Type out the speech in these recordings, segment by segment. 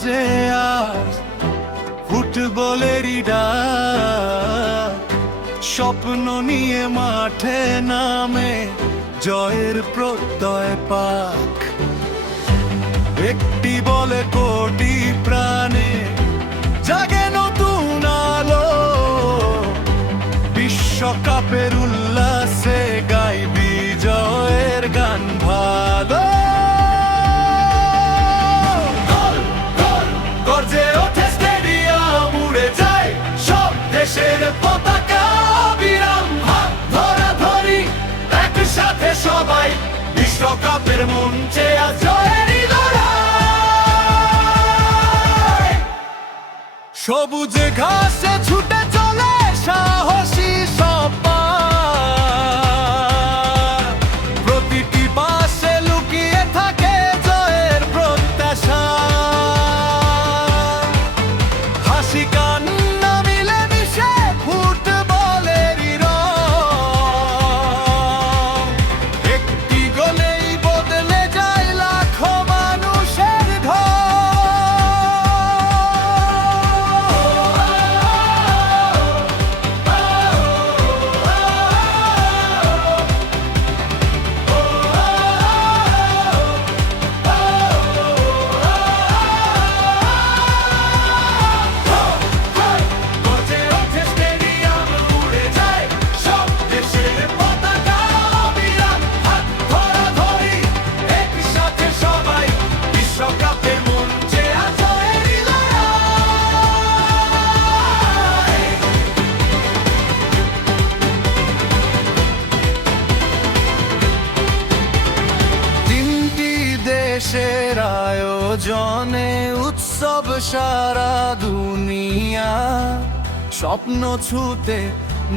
বাজে আজ ফুটবলেরই ডাক, স্বপ্ন নিয়ে মাঠে নামে জয়ের প্রত্যয় পাক। একটি বলে কোটি প্রাণে জাগে নতুন আলো, বিশ্বকাপের উল্লাসে গাই বিজয়ের গান ভালো। গর্জে ওঠে স্টেডিয়াম, উড়ে যায় সব দেশের পতাকা, বিরাম হাত ধরাধরি একসাথে সবাই বিশ্বকাপের মঞ্চে আজ জয়েরই লড়াই। সবুজে ঘাসে ছুটে চলে সাহসী সব পা, প্রতিটি পাশে লুকিয়ে থাকে জয়ের প্রত্যাশা। হাসি কান্না মিলে মিশে ফুটবলেরই রং, একটি গোলেই বদলে যায় লাখো মানুষের ঘর। গর্জে ওঠে স্টেডিয়াম, উড়ে যায় সব দেশের পতাকা, বিরাম হাত ধরাধরি একসাথে সবাই বিশ্বকাপের মঞ্চে আজ জয়েরই লড়াই। তিনটি দেশের আয়োজনে উৎসব সারা দুনিয়া, স্বপ্ন ছুতে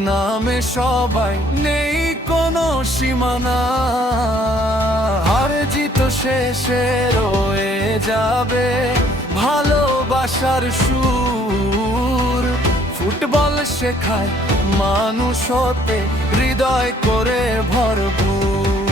নামে সবাই, নেই কোনো সীমানা। হার জিত শেষে রয়ে যাবে ভালোবাসার সুর, ফুটবল শেখায় মানুষ হতে হৃদয় করে ভরপুর।